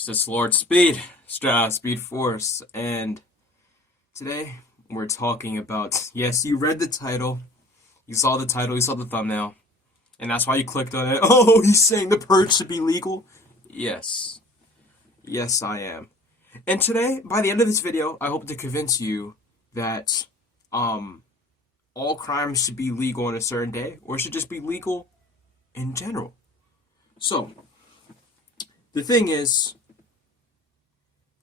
It's just Lord Speed, Speed Force, and today we're talking about, yes, you read the title, you saw the title, you saw the thumbnail, and that's why you clicked on it. Oh, he's saying the purge should be legal? Yes. Yes, I am. And today, by the end of this video, I hope to convince you that, all crimes should be legal on a certain day, or should just be legal in general. So, the thing is,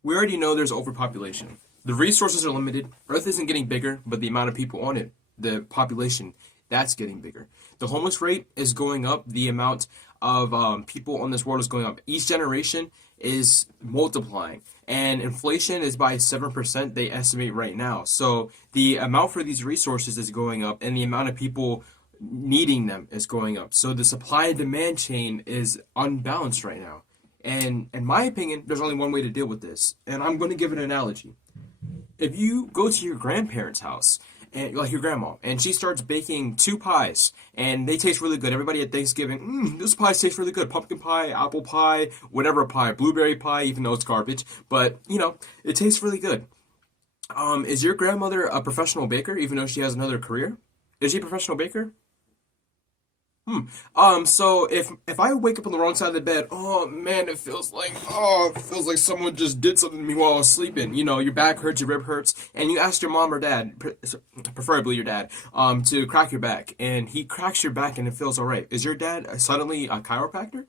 we already know there's overpopulation. The resources are limited. Earth isn't getting bigger, but the amount of people on it, the population, that's getting bigger. The homeless rate is going up. The amount of people on this world is going up. Each generation is multiplying. And inflation is by 7%, they estimate right now. So the amount for these resources is going up, and the amount of people needing them is going up. So the supply and demand chain is unbalanced right now. And in my opinion, there's only one way to deal with this. And I'm going to give an analogy. If you go to your grandparents' house, and like your grandma, and she starts baking 2 pies, and they taste really good. Everybody at Thanksgiving, this pie tastes really good. Pumpkin pie, apple pie, whatever pie, blueberry pie, even though it's garbage. But, it tastes really good. Is your grandmother a professional baker, even though she has another career? Is she a professional baker? So if I wake up on the wrong side of the bed, oh man, it feels like someone just did something to me while I was sleeping. Your back hurts, your rib hurts, and you ask your mom or dad, preferably your dad, to crack your back, and he cracks your back and it feels all right. Is your dad suddenly a chiropractor?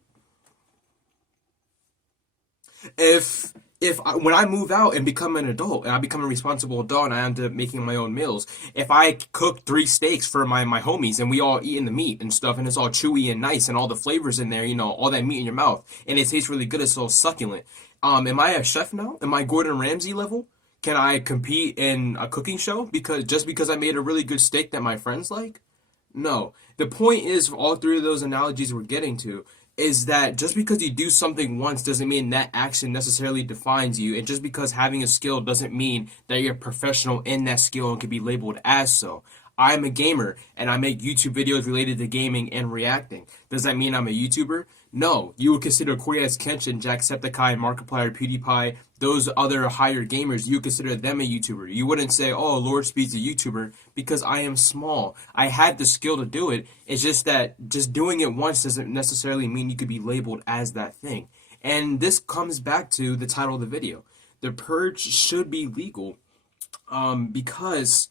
When I move out and become an adult and I become a responsible adult and I end up making my own meals, if I cook 3 steaks for my homies and we all eat in the meat and stuff and it's all chewy and nice and all the flavors in there, all that meat in your mouth and it tastes really good, it's so succulent. Am I a chef now? Am I Gordon Ramsay level? Can I compete in a cooking show because I made a really good steak that my friends like? No. The point is, all three of those analogies we're getting to is that just because you do something once doesn't mean that action necessarily defines you, and just because having a skill doesn't mean that you're a professional in that skill and can be labeled as so. I'm a gamer and I make YouTube videos related to gaming and reacting. Does that mean I'm a YouTuber? No. You would consider Korea's Kenshin, Jacksepticeye, Markiplier, PewDiePie, those other higher gamers, you consider them a YouTuber. You wouldn't say, oh, Lord Speed's a YouTuber, because I am small. I had the skill to do it. It's just that just doing it once doesn't necessarily mean you could be labeled as that thing. And this comes back to the title of the video. The purge should be legal because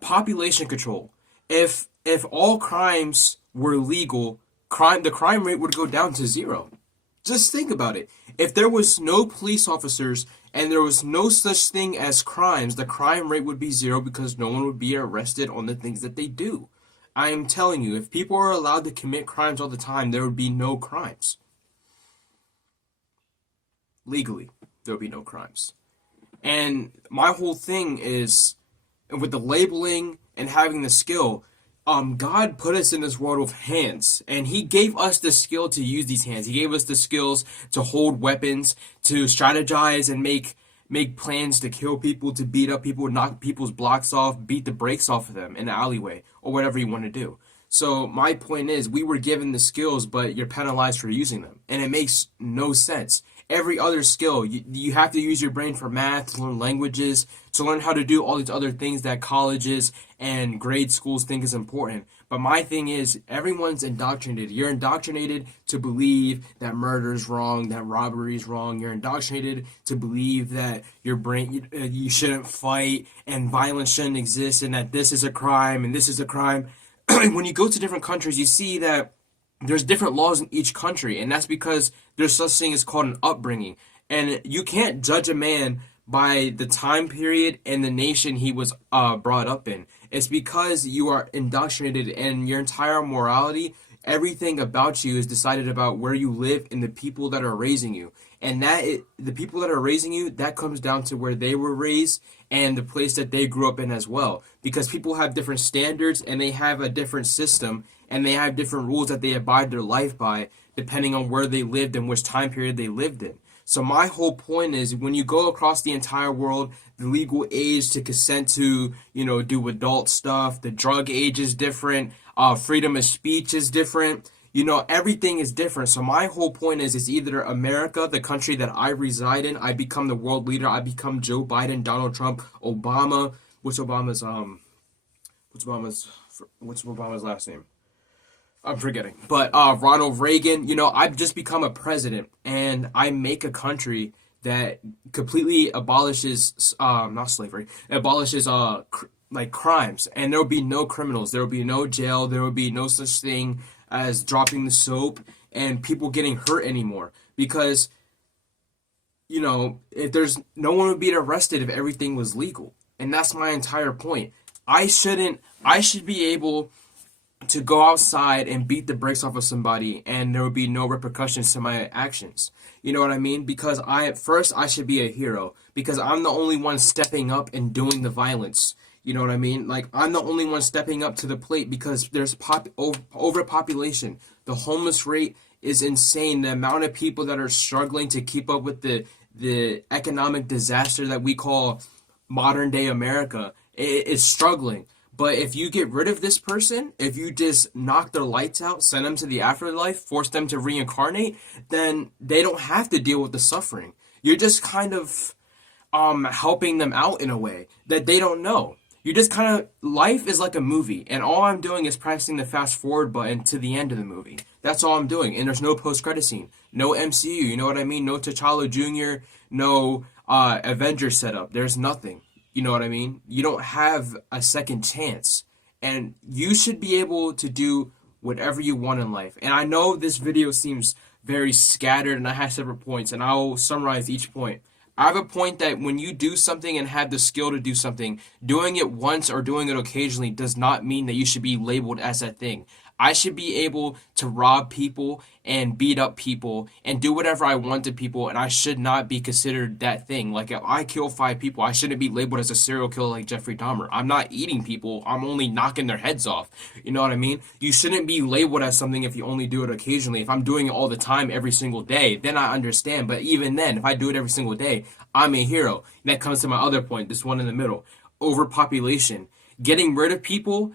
population control. If all crimes were legal, the crime rate would go down to zero. Just think about it. If there was no police officers and there was no such thing as crimes, the crime rate would be zero because no one would be arrested on the things that they do. I am telling you, if people are allowed to commit crimes all the time, there would be no crimes. Legally, there would be no crimes. And my whole thing is, with the labeling and having the skill, God put us in this world with hands, and He gave us the skill to use these hands. He gave us the skills to hold weapons, to strategize and make plans to kill people, to beat up people, knock people's blocks off, beat the brakes off of them in the alleyway, or whatever you want to do. So my point is, we were given the skills, but you're penalized for using them, and it makes no sense. Every other skill, you have to use your brain for math, to learn languages, to learn how to do all these other things that colleges and grade schools think is important. But my thing is, everyone's indoctrinated. You're indoctrinated to believe that murder is wrong, that robbery is wrong. You're indoctrinated to believe that your brain, you shouldn't fight, and violence shouldn't exist, and that this is a crime, and this is a crime. When you go to different countries, you see that there's different laws in each country, and that's because there's such thing as called an upbringing. And you can't judge a man by the time period and the nation he was brought up in. It's because you are indoctrinated, and your entire morality, everything about you is decided about where you live and the people that are raising you. And the people that are raising you, that comes down to where they were raised and the place that they grew up in as well. Because people have different standards and they have a different system and they have different rules that they abide their life by depending on where they lived and which time period they lived in. So my whole point is, when you go across the entire world, the legal age to consent to, do adult stuff, the drug age is different, freedom of speech is different. Everything is different. So my whole point is, it's either America, the country that I reside in, I become the world leader, I become Joe Biden, Donald Trump, Obama, which Obama's what's Obama's what's Obama's last name? I'm forgetting. But Ronald Reagan, I've just become a president, and I make a country that completely abolishes not slavery, abolishes like crimes, and there will be no criminals, there will be no jail, there will be no such thing as dropping the soap and people getting hurt anymore, because if there's no one would be arrested if everything was legal. And that's my entire point. I should be able to go outside and beat the brakes off of somebody and there would be no repercussions to my actions. You know what I mean? Because I should be a hero, because I'm the only one stepping up and doing the violence. You know what I mean? Like, I'm the only one stepping up to the plate, because there's overpopulation. The homeless rate is insane. The amount of people that are struggling to keep up with the economic disaster that we call modern day America is struggling. But if you get rid of this person, if you just knock their lights out, send them to the afterlife, force them to reincarnate, then they don't have to deal with the suffering. You're just kind of helping them out in a way that they don't know. You just kind of, life is like a movie, and all I'm doing is pressing the fast forward button to the end of the movie. That's all I'm doing, and there's no post-credit scene, no MCU, you know what I mean? No T'Challa Jr., no Avengers setup, there's nothing. You know what I mean? You don't have a second chance. And you should be able to do whatever you want in life. And I know this video seems very scattered and I have separate points, and I'll summarize each point. I have a point that when you do something and have the skill to do something, doing it once or doing it occasionally does not mean that you should be labeled as that thing. I should be able to rob people and beat up people and do whatever I want to people, and I should not be considered that thing. Like, if I kill 5 people, I shouldn't be labeled as a serial killer like Jeffrey Dahmer. I'm not eating people, I'm only knocking their heads off. You know what I mean? You shouldn't be labeled as something if you only do it occasionally. If I'm doing it all the time, every single day, then I understand. But even then, if I do it every single day, I'm a hero. And that comes to my other point, this one in the middle. Overpopulation. Getting rid of people,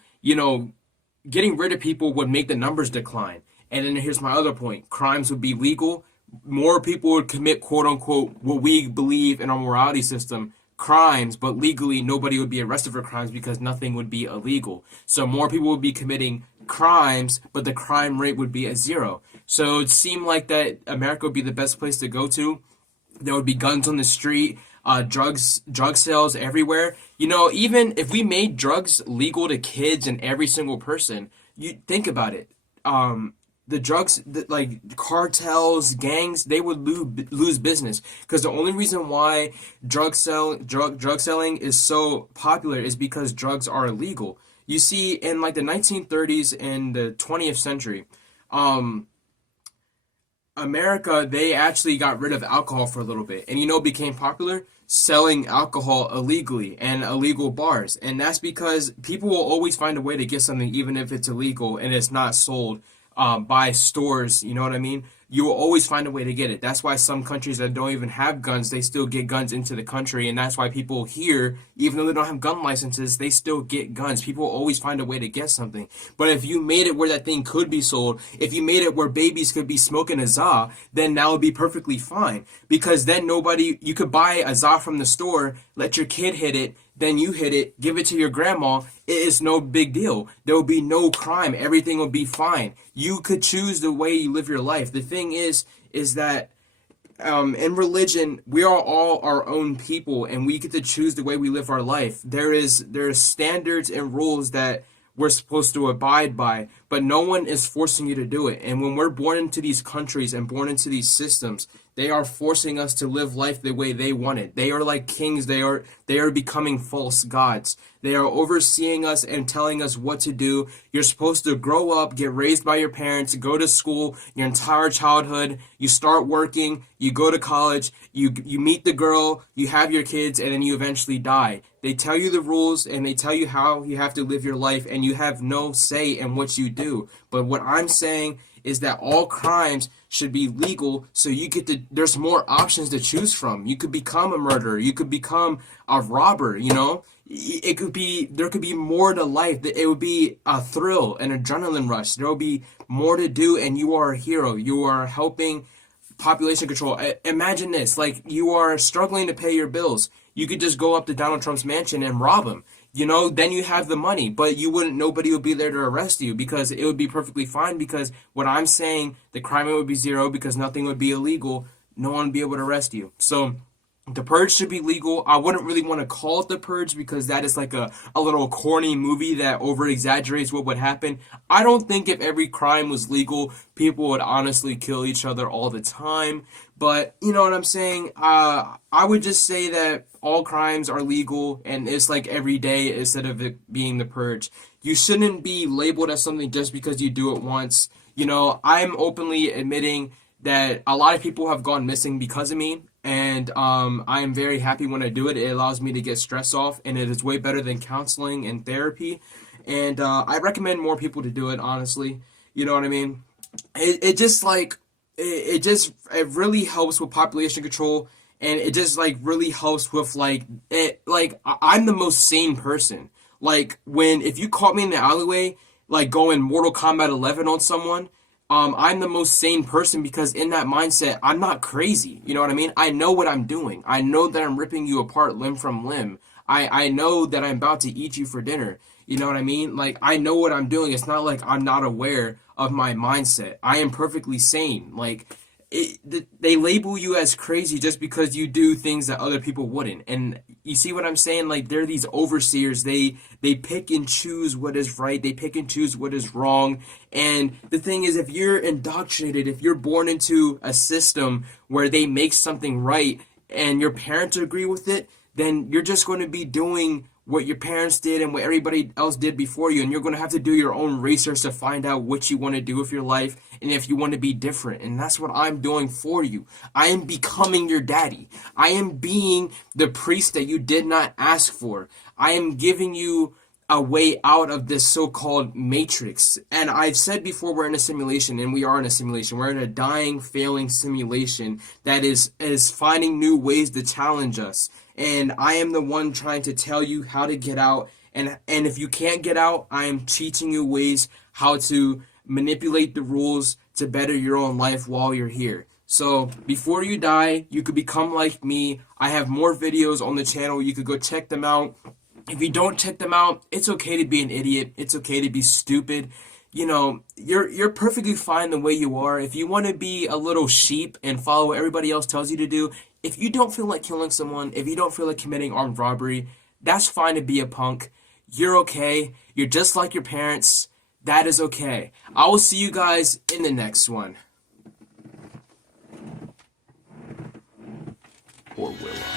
getting rid of people would make the numbers decline. And then here's my other point. Crimes would be legal. More people would commit, quote unquote, what we believe in our morality system, crimes, but legally nobody would be arrested for crimes because nothing would be illegal. So more people would be committing crimes, but the crime rate would be at 0. So it seemed like that America would be the best place to go to. There would be guns on the street, drug sales everywhere. Even if we made drugs legal to kids and every single person, you think about it. The drugs, like cartels, gangs, they would lose business, because the only reason why drug selling is so popular is because drugs are illegal. You see, in like the 1930s and the 20th century, America, they actually got rid of alcohol for a little bit. And became popular? Selling alcohol illegally and illegal bars. And that's because people will always find a way to get something even if it's illegal and it's not sold by stores, you know what I mean? You will always find a way to get it. That's why some countries that don't even have guns, they still get guns into the country, and that's why people here, even though they don't have gun licenses, they still get guns. People always find a way to get something. But if you made it where that thing could be sold, if you made it where babies could be smoking a za, then that would be perfectly fine. Because then you could buy a za from the store, let your kid hit it, then you hit it, give it to your grandma. It is no big deal. There will be no crime. Everything will be fine. You could choose the way you live your life. The thing is that in religion, we are all our own people, and we get to choose the way we live our life. There is standards and rules that we're supposed to abide by, but no one is forcing you to do it. And when we're born into these countries and born into these systems, they are forcing us to live life the way they want it. They are like kings. They are becoming false gods. They are overseeing us and telling us what to do. You're supposed to grow up, get raised by your parents, go to school your entire childhood. You start working, you go to college, you meet the girl, you have your kids, and then you eventually die. They tell you the rules and they tell you how you have to live your life, and you have no say in what you do. But what I'm saying is that all crimes should be legal, so you get to, there's more options to choose from. You could become a murderer, you could become a robber, you know? It could be, there could be more to life. It would be a thrill, an adrenaline rush. There will be more to do, and you are a hero. You are helping population control. Imagine this, like, you are struggling to pay your bills. You could just go up to Donald Trump's mansion and rob him. You know, then you have the money, but you wouldn't, nobody would be there to arrest you because it would be perfectly fine, because what I'm saying, the crime rate would be zero because nothing would be illegal. No one would be able to arrest you. So the Purge should be legal. I wouldn't really want to call it The Purge because that is like a little corny movie that over exaggerates what would happen. I don't think if every crime was legal, people would honestly kill each other all the time. But you know what I'm saying? I would just say that all crimes are legal and it's like every day instead of it being The Purge. You shouldn't be labeled as something just because you do it once. You know, I'm openly admitting that a lot of people have gone missing because of me, and I am very happy when I do it. It allows me to get stress off, and it is way better than counseling and therapy. And I recommend more people to do it, honestly. You know what I mean? It just like it really helps with population control, and it just like really helps with like it. Like I'm the most sane person. Like when if you caught me in the alleyway, like going Mortal Kombat 11 on someone. I'm the most sane person because in that mindset, I'm not crazy. You know what I mean? I know what I'm doing. I know that I'm ripping you apart limb from limb. I know that I'm about to eat you for dinner. You know what I mean? Like, I know what I'm doing. It's not like I'm not aware of my mindset. I am perfectly sane. Like, they label you as crazy just because you do things that other people wouldn't. And you see what I'm saying? Like, they're these overseers. They pick and choose what is right. They pick and choose what is wrong. And the thing is, if you're indoctrinated, if you're born into a system where they make something right and your parents agree with it, then you're just going to be doing what your parents did and what everybody else did before you, and you're going to have to do your own research to find out what you want to do with your life and if you want to be different. And that's what I'm doing for you. I am becoming your daddy. I am being the priest that you did not ask for. I am giving you a way out of this so-called matrix. And I've said before, we're in a simulation, and we are in a simulation. We're in a dying, failing simulation that is finding new ways to challenge us. And I am the one trying to tell you how to get out. And if you can't get out, I am teaching you ways how to manipulate the rules to better your own life while you're here. So before you die, you could become like me. I have more videos on the channel. You could go check them out. If you don't check them out, it's okay to be an idiot. It's okay to be stupid. You know, you're perfectly fine the way you are. If you want to be a little sheep and follow what everybody else tells you to do, if you don't feel like killing someone, if you don't feel like committing armed robbery, that's fine to be a punk. You're okay. You're just like your parents. That is okay. I will see you guys in the next one. Or will I?